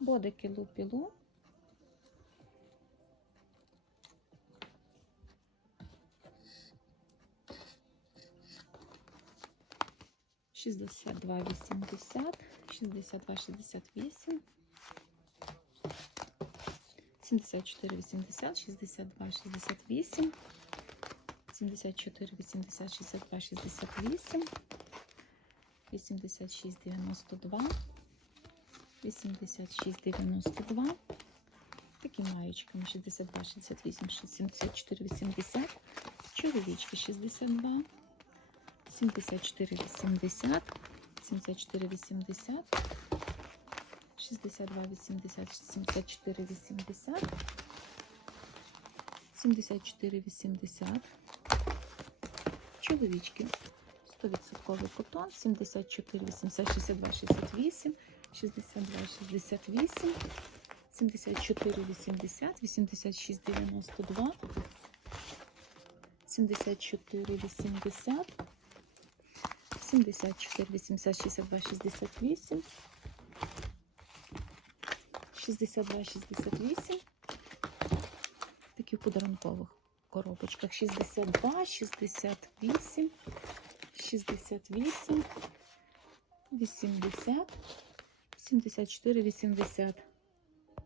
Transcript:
Бодики лупілу. Шістдесят два вісімдесят, шістдесят два шістдесят вісім, сімдесят чотири вісімдесят, шістдесят два шістдесят вісім, сімдесят чотири вісімдесят, шістдесят два шістдесят вісім, вісімдесят шість дев'яносто два, вісімдесят шість дев'яносто два. Такі маєчками 62, 68, 74, 80. Чоловічки 62, 74, 80, 74, 80, 62, 80, 74, 80, 74, 80. Чоловічки 100% котон, 74, 80, 62, 68, 62, 68. 74, 80, 86, 92, 74, 80, 74, 80, 62, 68, 62, 68, такі в подарункових коробочках, 62, 68, 68, 80, 74, 80.